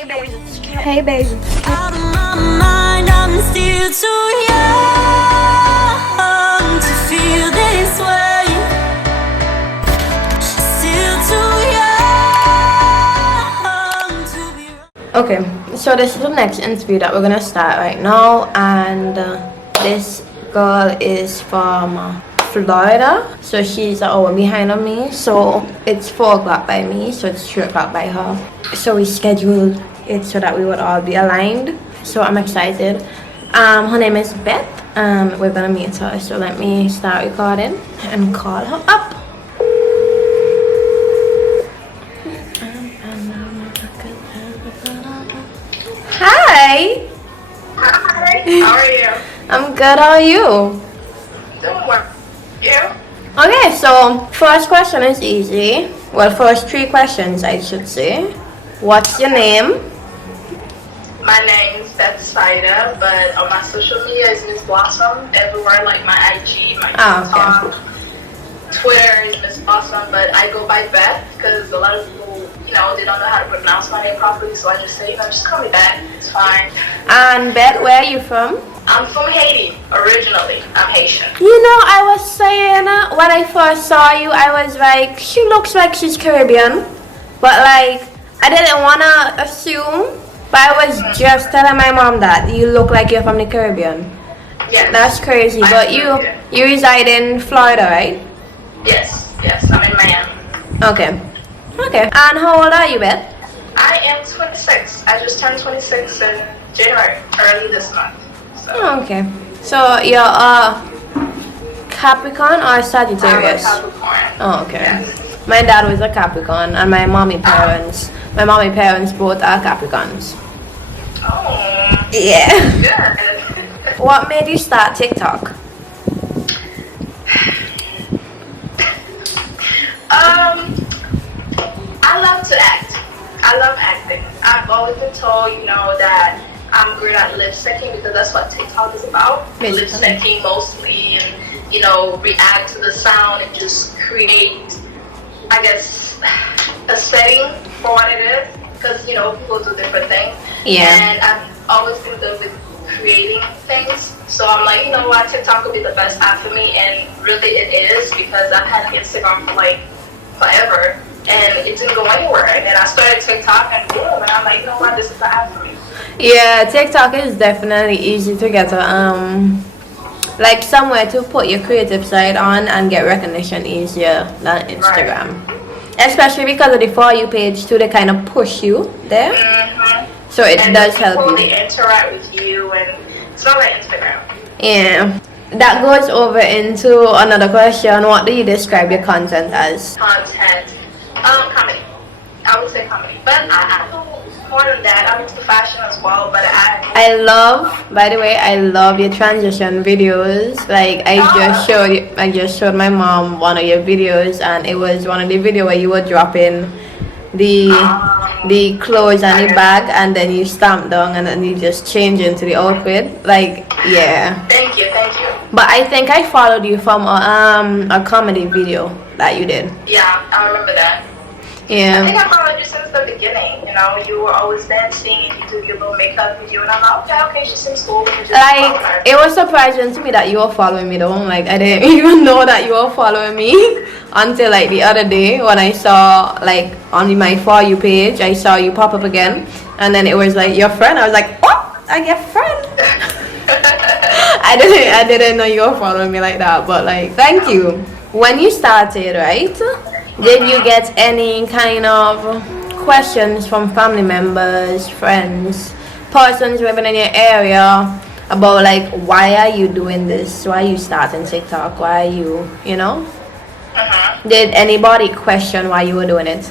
Hey, baby. Out of my mind, I'm still too young to feel this way. Still too young to be. Okay, so this is the next interview that we're gonna start right now, and this girl is from Florida, so she's an hour behind on me, so it's 4 o'clock by me, so it's 3 o'clock by her. So we scheduled it so that we would all be aligned, so I'm excited. Her name is Beth. We're gonna meet her, so let me start recording and call her up. Hi. Hi, how are you? I'm good. How are you? Doing well. You? Okay, so first question is easy. Well, first 3 questions, I should say. What's your name? My name's Beth Socials, but on my social media is Miss Blossom. Everywhere, like my IG, my TikTok, Twitter is Miss Blossom, but I go by Beth because a lot of people, they don't know how to pronounce my name properly, so I just say, just call me Beth. It's fine. And Beth, where are you from? I'm from Haiti, originally. I'm Haitian. I was saying, when I first saw you, I was like, she looks like she's Caribbean. But like, I didn't want to assume, but I was just telling my mom that you look like you're from the Caribbean. Yes. That's crazy. But you reside in Florida, right? Yes, I'm in Miami. Okay. And how old are you, Beth? I am 26. I just turned 26 in January, early this month. So. Oh, okay. So you're a Capricorn or Sagittarius? I'm a Capricorn. Oh, okay. Yes. My dad was a Capricorn, and my mommy parents both are Capricorns. Oh. Yeah. Good. What made you start TikTok? I love to act. I love acting. I've always been told, that I'm great at lip syncing because that's what TikTok is about. Lip syncing mostly, and react to the sound and just create, I guess, a setting for what it is. Because people do different things. Yeah. And I've always been good with creating things. So I'm like, what, TikTok would be the best app for me, and really it is because I've had Instagram for like forever. And it didn't go anywhere. And then I started TikTok and boom, and I'm like, what, this is the app for me. Yeah, TikTok is definitely easy to get like somewhere to put your creative side on and get recognition easier than Instagram. Right. Especially because of the For You page too, they kind of push you there. Mm-hmm. So it does help you. They interact with you, and it's not like Instagram. Yeah. That goes over into another question. What do you describe your content as? Content. Comedy. I would say comedy. But I do more than that. I'm into fashion as well, but I love your transition videos. Like I just showed my mom one of your videos, and it was one of the videos where you were dropping the clothes and the bag, and then you stamp down, and then you just change into the outfit. Like, yeah. Thank you. But I think I followed you from a comedy video that you did. Yeah, I remember that. Yeah. I think I followed you since the beginning. You were always dancing and you did your little makeup video, and I'm like, okay, she seems cool. Like, it was surprising to me that you were following me though. Like, I didn't even know that you were following me until like the other day when I saw like on my For You page, I saw you pop up again, and then it was like your friend. I was like, oh, I get friend. I didn't know you were following me like that, but like, thank you. When you started, right? Did you get any kind of questions from family members, friends, persons living in your area about like, why are you doing this? Why are you starting TikTok? Why are you, Did anybody question why you were doing it?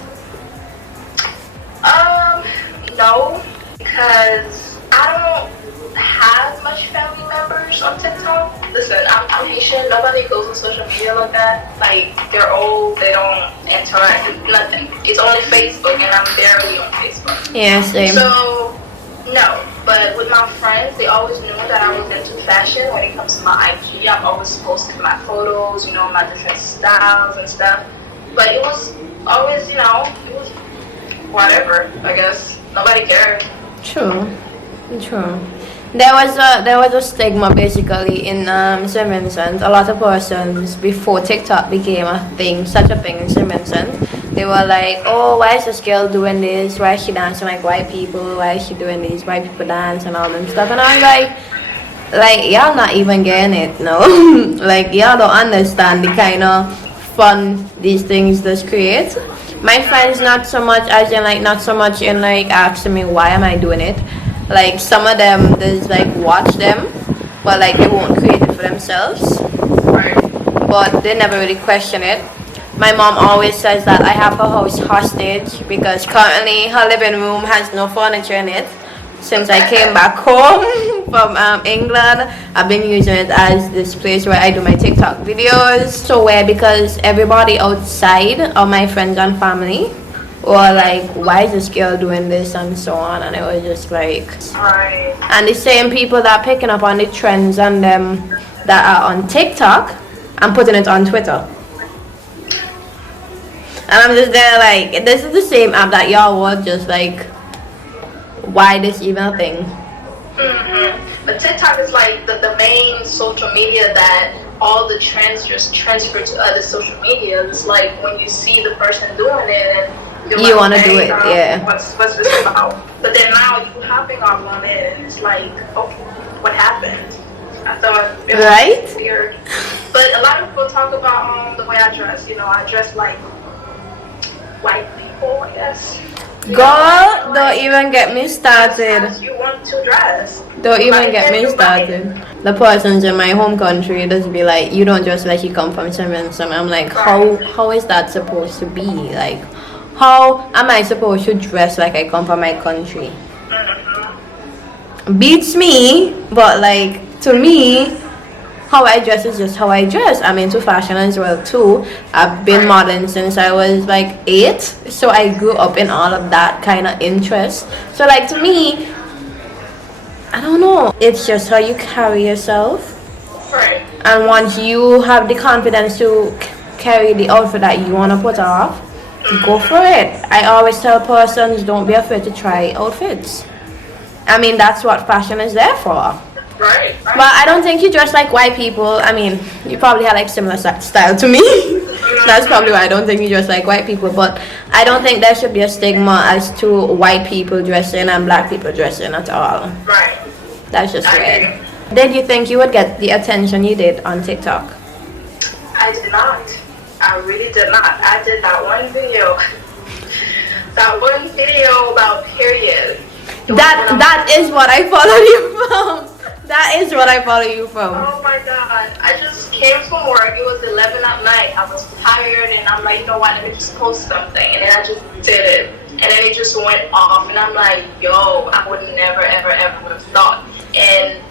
No, because I don't have much family members on TikTok. Listen, I'm Haitian. Nobody goes on social media like that. Like, they're old. They don't interact with nothing. It's only Facebook, and I'm barely on Facebook. Yeah, same. So, no. But with my friends, they always knew that I was into fashion. When it comes to my IG, I'm always posting my photos, my different styles and stuff. But it was always, it was whatever, I guess. Nobody cared. True. True. There was a stigma basically in St. Vincent. A lot of persons before TikTok became a thing, such a thing in St. Vincent, they were like, oh, why is this girl doing this? Why is she dancing like white people? Why is she doing these white people dance and all them stuff? And I was like y'all not even getting it, no. Like y'all don't understand the kind of fun these things does create. My friends not so much as in like not so much in like asking me why am I doing it. Like some of them just like watch them, but like they won't create it for themselves. Right. But they never really question it. My mom always says that I have her house hostage because currently her living room has no furniture in it. Since I came back home from England, I've been using it as this place where I do my TikTok videos. So weird because everybody outside of my friends and family were like, why is this girl doing this and so on, and it was just like, Right. and the same people that are picking up on the trends and them that are on TikTok and putting it on Twitter. And I'm just there like, this is the same app that y'all were just like, why this even a thing? But TikTok is like the main social media that all the trends just transfer to other social media. It's like when you see the person doing it and you're You like, wanna okay, do it, yeah. What's this about? But then now you hopping off on it and it's like, okay, what happened? I thought it was Right? weird. But a lot of people talk about the way I dress. You know, I dress like white people, I guess. You know, Girl, like, don't even get me started. as you want to dress. Don't even Like, get me everybody. started. The persons in my home country just be like, you don't just like you come from St. Vincent. I'm like, how is that supposed to be? Like, how am I supposed to dress like I come from my country? Beats me, but like to me, how I dress is just how I dress. I'm into fashion as well too. I've been modern since I was like 8, so I grew up in all of that kind of interest. So like to me, I don't know, it's just how you carry yourself. Right. And once you have the confidence to carry the outfit that you want to put off, go for it. I always tell persons, don't be afraid to try outfits. I mean, that's what fashion is there for. Right. But I don't think you dress like white people. I mean, you probably have like similar style to me. That's probably why I don't think you dress like white people. But I don't think there should be a stigma as to white people dressing and black people dressing at all. Right. That's just I weird. agree. Did you think you would get the attention you did on TikTok? I did not. I really did not. I did that one video. That one video about period. That is what I follow you from. That is what I follow you from. Oh my god. I just came from work. It was 11 at night. I was tired and I'm like, you know what, let me just post something. And then I just did it. And then it just went off. And I'm like, yo, I would never, ever, ever would have thought. And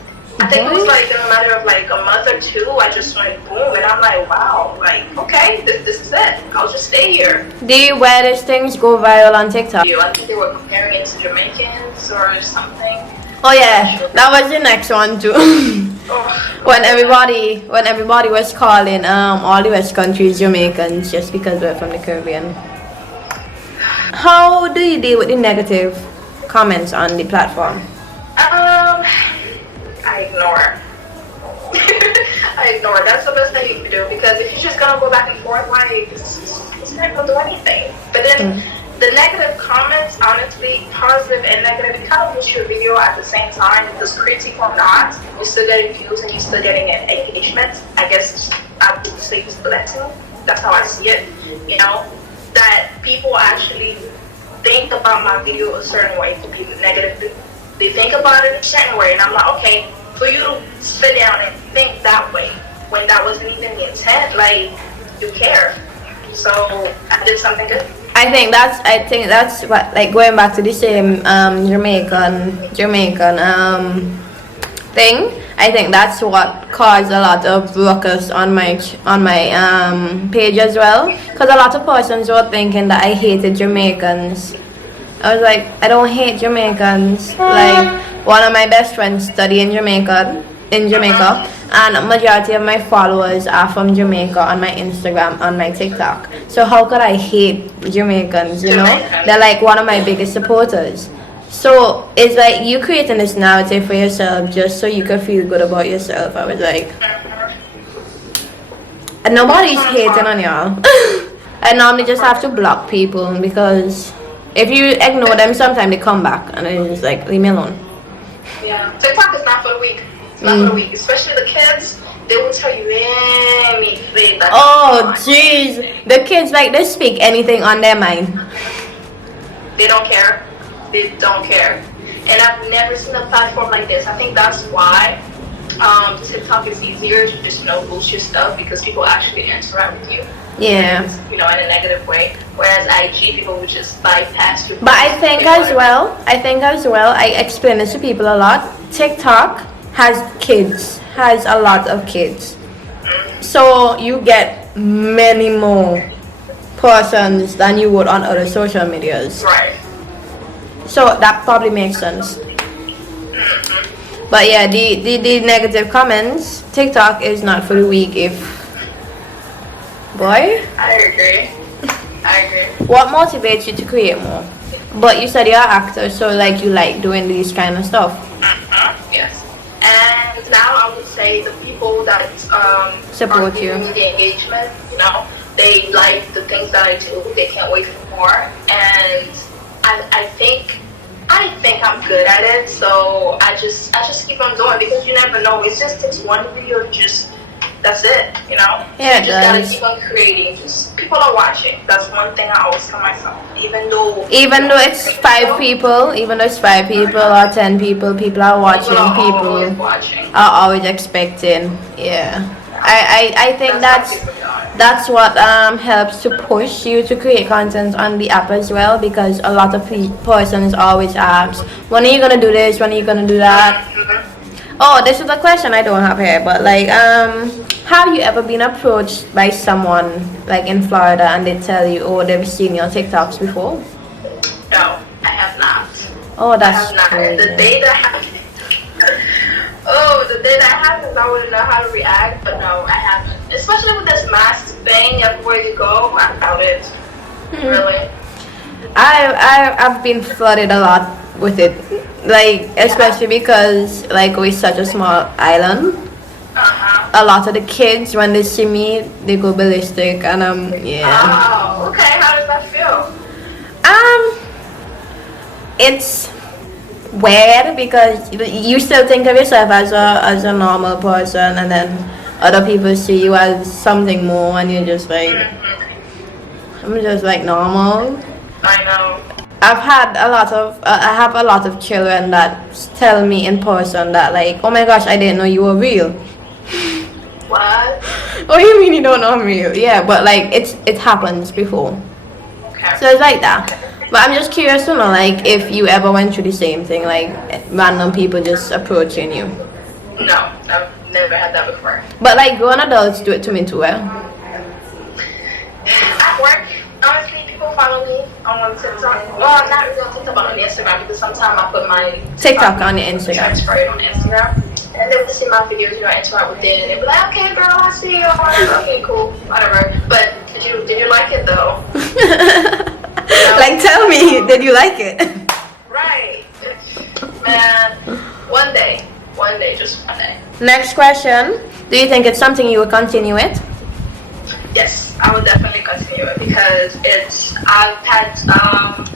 I think it was like in a matter of like a month or two, I just went boom. And I'm like, wow, like, okay, this is it. I'll just stay here. The weirdest things go viral on TikTok. I think they were comparing it to Jamaicans or something. Oh yeah, that was the next one too. Oh, when everybody was calling all the West countries Jamaicans just because we're from the Caribbean. How do you deal with the negative comments on the platform? I ignore. I ignore. That's the best thing you can do because if you're just gonna go back and forth, like it's not gonna do anything. But then the negative comments, honestly, positive and negative, it kind of puts your video at the same time. Because critique or not, you're still getting views and you're still getting an engagement. I guess I would say it's blessing. That's how I see it. You know, that people actually think about my video a certain way to be negative. They think about it a certain way, and I'm like, okay, for you to sit down and think that way when that wasn't even the intent, like you care. So I did something good. I think that's what, like, going back to the same Jamaican thing. I think that's what caused a lot of ruckus on my page as well, because a lot of persons were thinking that I hated Jamaicans. I was like, I don't hate Jamaicans. Like, one of my best friends study in Jamaica, and majority of my followers are from Jamaica on my Instagram, on my TikTok. So how could I hate Jamaicans, you know? They're like one of my biggest supporters. So it's like you creating this narrative for yourself just so you can feel good about yourself. I was like, and nobody's hating on y'all. I normally just have to block people because if you ignore them, sometimes they come back and it's just like, leave me alone. Yeah, TikTok is not for the weak. It's not for the weak, especially the kids. They will tell you anything. Oh, jeez. The kids, like, they speak anything on their mind. They don't care. They don't care. And I've never seen a platform like this. I think that's why TikTok is easier to just, boost your stuff because people actually interact with you. Yeah. In a negative way. Whereas IG, people would just bypass you. But I think as well, I explain this to people a lot. TikTok has a lot of kids. So you get many more persons than you would on other social medias. Right. So that probably makes sense. But yeah, the negative comments, TikTok is not for the weak boy. I agree. What motivates you to create more? But you said you're an actor, so like you like doing these kind of stuff. Yes. And now I would say the people that Support are you. giving me the engagement, they like the things that I do. They can't wait for more. And I think I'm good at it. So I just keep on doing because you never know. It just takes one video to just. That's it, Yeah, you just gotta keep on creating. Just people are watching. That's one thing I always tell myself. Even though it's 5 people, even though it's 5 people or 10 people, people are watching. Always watching. Are always expecting. Yeah. I think that's what helps to push you to create content on the app as well, because a lot of persons always ask, when are you gonna do this? When are you gonna do that? Oh, this is a question I don't have here, but like, have you ever been approached by someone like in Florida and they tell you, oh, they've seen your TikToks before? No, I have not. Oh, that's I have not. crazy. The day that happens, I wouldn't know how to react, but no, I haven't. Especially with this mask thing, everywhere you go, I doubt it. Really. I've been flooded a lot with it, like especially because like we're such a small island. A lot of the kids, when they see me, they go ballistic, and yeah. Oh, okay. How does that feel? It's weird because you still think of yourself as a normal person, and then other people see you as something more, and you're just like, I'm just like normal. I know. I have a lot of children that tell me in person that like, oh my gosh, I didn't know you were real. What? Oh, you mean you don't know I'm real? Yeah, but like it happens before. Okay. So it's like that. But I'm just curious to know like if you ever went through the same thing, like random people just approaching you. No, I've never had that before. But like grown adults do it to me too, eh? At work, honestly, people follow me on TikTok. Well, not really on TikTok, but on Instagram because sometimes I put my TikTok on your Instagram. Transfer it on Instagram. And they would see my videos, interact with it, and they'd be like, okay, girl, I see you, whatever, okay, cool, whatever. But did you like it though? Like, tell me, did you like it? Right. Man, one day, just one day. Next question. Do you think it's something you will continue with? Yes, I would definitely continue it because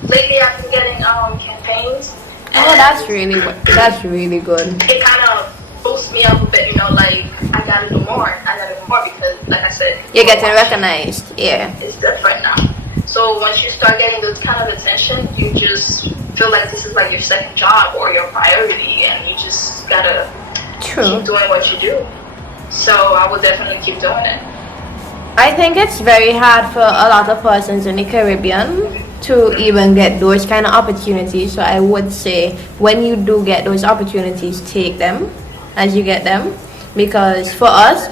lately I've been getting campaigns. Oh, that's really good. It kind of boosts me up a bit, like I gotta do more because, like I said, You're getting recognized, yeah. It's different now. So once you start getting those kind of attention, you just feel like this is like your second job or your priority, and you just gotta keep doing what you do. So I will definitely keep doing it. I think it's very hard for a lot of persons in the Caribbean to even get those kind of opportunities. So I would say when you do get those opportunities, take them as you get them, because for us,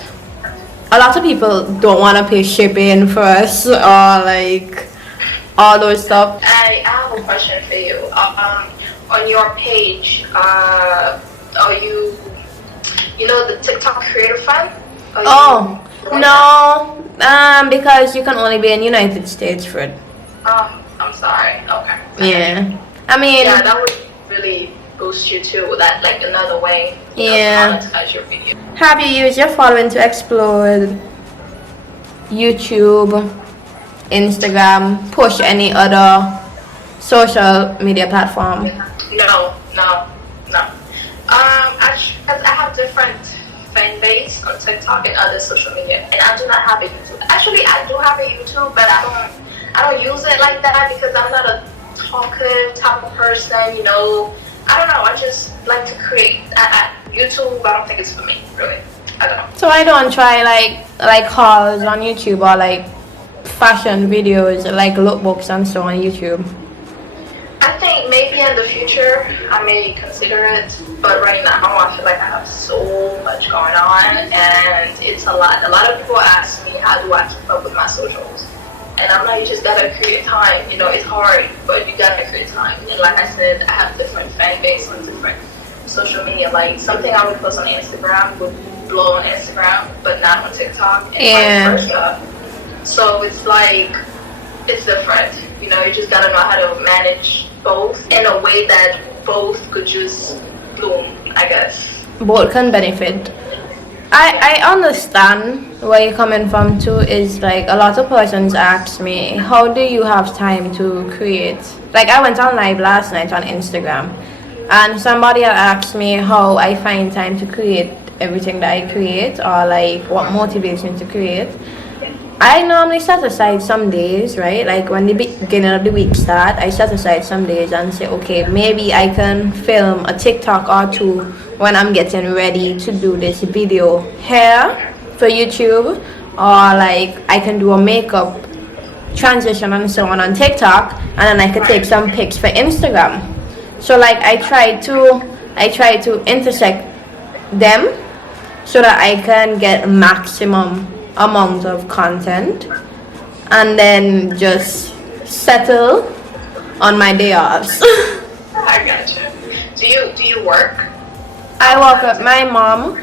a lot of people don't want to pay shipping for us or like all those stuff. I have a question for you. On your page, are you the TikTok Creator Fund? No, because you can only be in United States for it. I'm sorry. Okay. Yeah, I mean, yeah, that really boost you too. That like another way Yeah. to monetize your video. Have you used your following to explore YouTube, Instagram, push any other social media platform? No. Because I have different fan base on TikTok and other social media, and I do not have a YouTube. Actually, I do have a YouTube, but I don't use it like that because I'm not a talkative type of person. You know, I don't know. I just like to create. YouTube, I don't think it's for me, really. I don't know. So I don't try like hauls on YouTube or like fashion videos, like lookbooks and so on YouTube. I think maybe in the future I may consider it, but right now I feel like I have so much going on and it's a lot. A lot of people ask me how do I keep up with my socials, and I'm like, you just gotta create time. You know, it's hard, but you gotta create time. And like I said, I have different fan base on different social media. Like something I would post on Instagram would blow on Instagram, but not on TikTok, and vice versa. So it's like it's different. You know, you just gotta know how to manage both in a way that both could just bloom, I guess. Both can benefit. I understand where you're coming from too. Is like a lot of persons ask me, how do you have time to create? Like I went on live last night on Instagram, and somebody had asked me how I find time to create everything that I create, or like what motivates me to create. I normally set aside some days, right? Like when the beginning of the week start, I set aside some days and say, okay, maybe I can film a TikTok or two when I'm getting ready to do this video here for YouTube, or like I can do a makeup transition and so on TikTok, and then I could take some pics for Instagram. So like I try to intersect them so that I can get maximum amount of content and then just settle on my day offs. I gotcha. Do you work? I work with my mom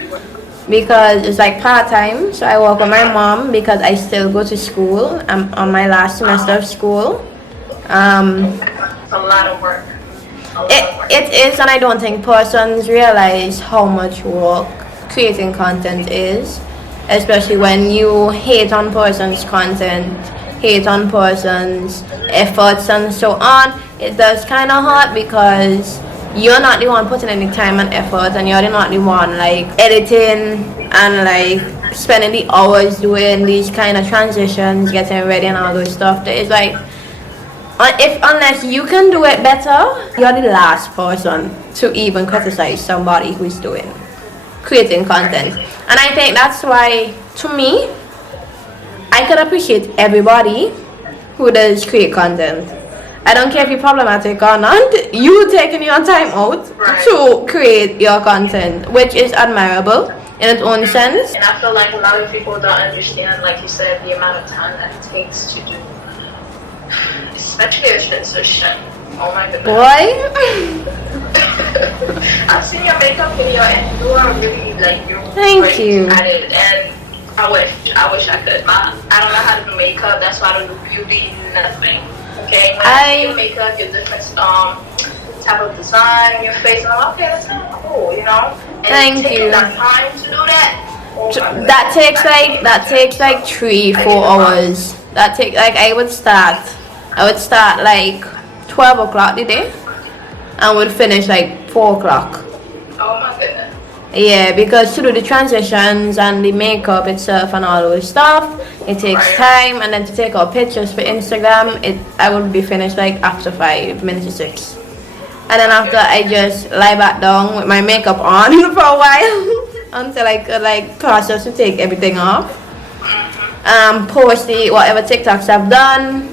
because it's like part-time, so I work with my mom because I still go to school. I'm on my last semester of school. It's a lot of work. It is, and I don't think persons realize how much work creating content is, especially when you hate on persons' content, hate on persons' efforts and so on. It does kind of hurt because you're not the one putting any time and effort, and you're not the one like editing and like spending the hours doing these kind of transitions, getting ready and all those stuff. It's like, unless you can do it better, you're the last person to even criticize somebody who's creating content. And I think that's why, to me, I can appreciate everybody who does create content. I don't care if you're problematic or not, you taking your time out to create your content, which is admirable in its own sense. And I feel like a lot of people don't understand, like you said, the amount of time that it takes to do, especially a transition. Oh my goodness. Boy. I've seen your makeup video and you are really like, you're Thank great you. at it, and I wish I could. I don't know how to do makeup, that's why I don't do beauty, nothing. Okay, when I see your makeup, your different type of design, your face, and I'm like, okay, that's kind of cool, you know? And Thank taking you. that time to do that, oh my goodness. That takes like 3-4 hours. That take like I would start like 12 o'clock the day and would finish like 4 o'clock. Oh my goodness. Yeah, because to do the transitions and the makeup itself and all those stuff, it takes time, and then to take our pictures for Instagram, I would be finished like after 5 minutes to 6. And then after I just lie back down with my makeup on for a while until I could like process to take everything off. Post whatever TikToks I've done,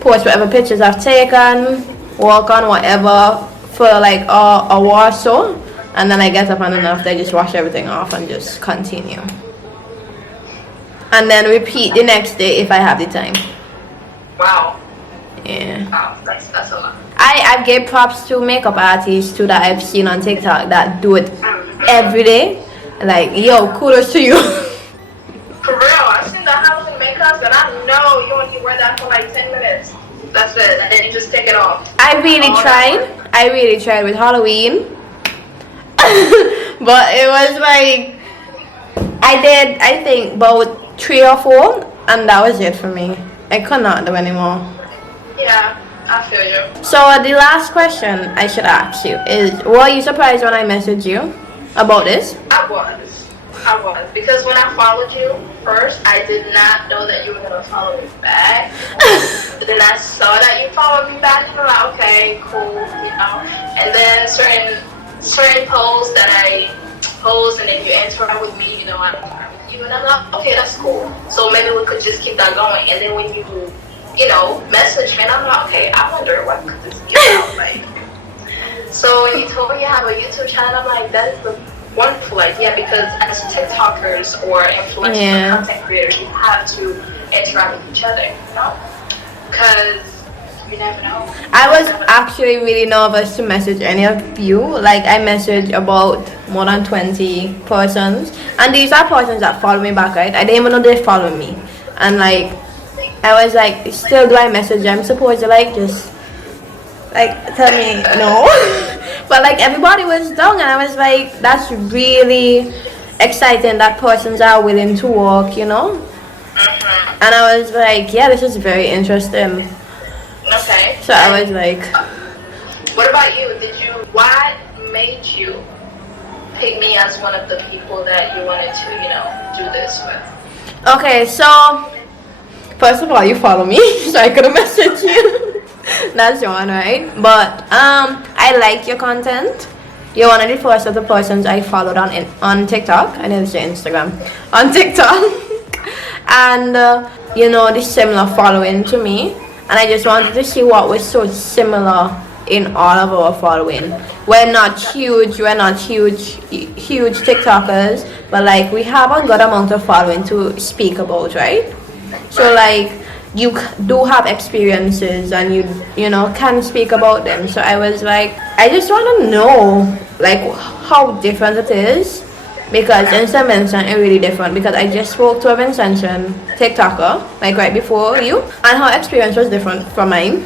post whatever pictures I've taken, work on whatever for like an hour or so, and then I get up and then after I just wash everything off and just continue. And then repeat the next day if I have the time. Wow. Yeah. Wow, that's a lot. I give props to makeup artists too that I've seen on TikTok that do it every day. Like, yo, kudos to you. For real, I've seen the house and makeup, and I know you only wear that for like 10 minutes. That's it. And then you just take it off. I really All tried. that I really tried with Halloween. But it was like I did, I think, about 3 or 4, and that was it for me. I could not do anymore. Yeah, I feel you. So the last question I should ask you is, were you surprised when I messaged you about this? I was. Because when I followed you first, I did not know that you were gonna follow me back. Then I saw that you followed me back, and I'm like, okay, cool, you know. And then certain posts that I post, and then you interact with me, you know, I interact with you, and I'm like, okay, that's cool. So maybe we could just keep that going. And then when you know, message me, and I'm like, okay, I wonder what could this be about, like. So when you told me you have a YouTube channel, I'm like, that is a wonderful idea, because as TikTokers or influencers, content creators, you have to interact with each other, you know? Because you never know. I was actually really nervous to message any of you. Like, I messaged about more than 20 persons, and these are persons that follow me back, right? I didn't even know they follow me. And like, I was like, still do I message them? Supposed to like just like tell me no. But like everybody was down, and I was like, that's really exciting that persons are willing to work, you know. And I was like, yeah, this is very interesting. Okay. So I was like, what about you? What made you pick me as one of the people that you wanted to, you know, do this with? okay, so first of all, you follow me, so I could have messaged you. That's one, right? But I like your content. You're one of the first of the persons I followed on TikTok. I didn't say Instagram. On TikTok. And you know, the similar following to me. And I just wanted to see what was so similar in all of our following. We're not huge TikTokers, but like we have a good amount of following to speak about, right? So like you do have experiences, and you know, can speak about them. So I was like, I just want to know like how different it is, because in St. Vincent it's really different, because I just spoke to a Vincentian TikToker like right before you, and her experience was different from mine.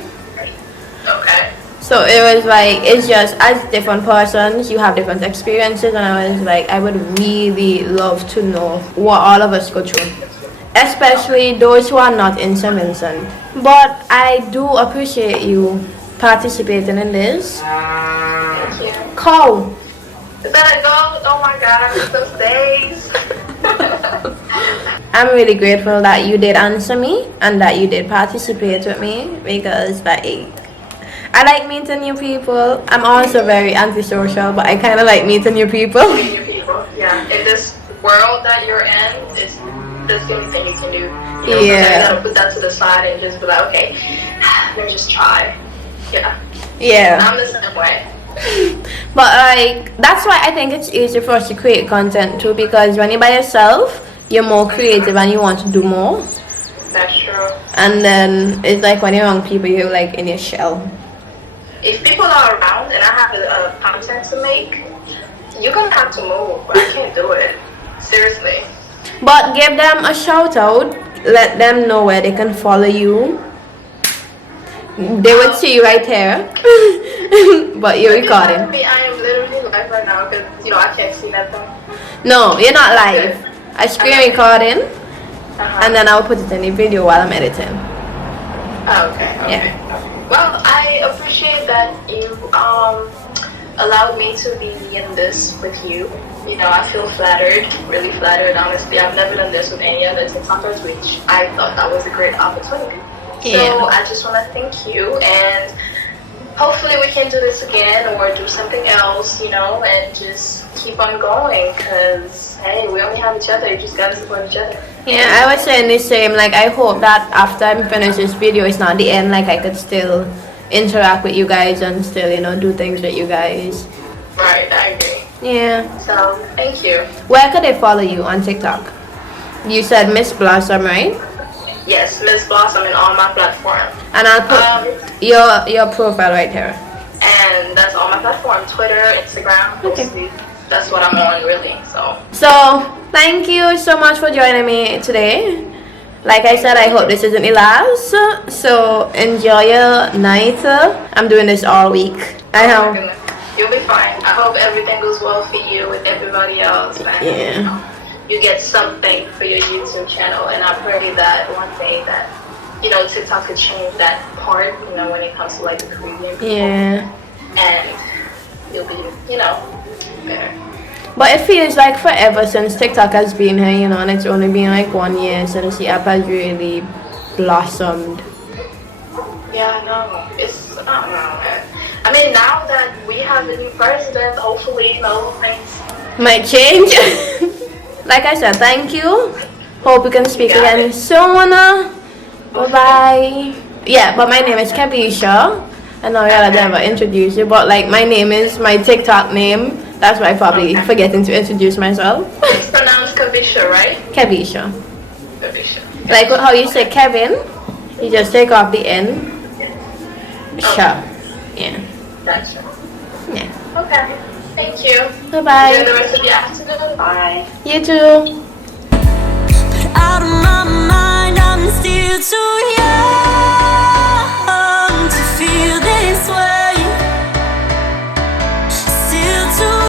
Okay. So it was like, it's just as different persons, you have different experiences, and I was like, I would really love to know what all of us go through, especially those who are not in St. Vincent. But I do appreciate you participating in this. Thank you. Cow. Is that a go? Oh my God, those days. I'm really grateful that you did answer me and that you did participate with me, because like, I like meeting new people. I'm also very antisocial, but I kind of like meeting new people. Meet new people. Yeah. In this world that you're in, that's the only thing you can do. You know, Yeah. you gotta put that to the side and just be like, okay, let me just try. Yeah. Yeah. I'm the same way. But like, that's why I think it's easy for us to create content too, because when you're by yourself, you're more creative and you want to do more. That's true. And then it's like when you're around people, you're like in your shell. If people are around and I have a content to make, you're gonna have to move. I can't do it. Seriously. But give them a shout out. Let them know where they can follow you. They would see you right here. But you're recording. I am literally live right now because, you know, I can't see nothing. No, you're not live. I screen recording, Uh-huh. and then I'll put it in the video while I'm editing. Oh, okay. Yeah. Well, I appreciate that you allowed me to be in this with you. You know, I feel flattered, really flattered, honestly. I've never done this with any other TikTokers, which I thought that was a great opportunity. Yeah. So I just want to thank you, and hopefully we can do this again or do something else, you know, and just keep on going, because, hey, we only have each other. You just got to support each other. Yeah, I was saying the same. Like, I hope that after I finish this video, it's not the end. Like, I could still interact with you guys and still, you know, do things with you guys. Right, I agree. Yeah. So, thank you. Where could they follow you on TikTok? You said Miss Blossom, right? Yes, Miss Blossom in all my platforms. And I'll put your profile right here. And that's all my platform, Twitter, Instagram, Okay. mostly. That's what I'm on, really. So So, thank you so much for joining me today. Like I said, I hope this isn't the last. So enjoy your night. I'm doing this all week. I Oh my have. goodness. You'll be fine. I hope everything goes well for you with everybody else. And, Yeah. you get something for your YouTube channel. And I pray that one day that, TikTok could change that part, when it comes to like the Caribbean people. Yeah. And you'll be, better. But it feels like forever since TikTok has been here, and it's only been like 1 year since the app has really blossomed. Yeah, I know. I don't know, man. I mean, now that we have a new president, hopefully, things. Might change. Like I said, thank you. Hope we can speak again soon. Bye bye. Yeah, but my name is Kevisha. I know y'all never introduce you, but like my name is my TikTok name. That's why I probably forgetting to introduce myself. It's pronounced Kavisha, right? Kevisha. Kavisha. Like how you say Kevin, you just take off the N. Sha. Yeah. Gotcha. Yeah. Okay. Thank you. Bye bye. Enjoy the rest of the afternoon. Bye. You too.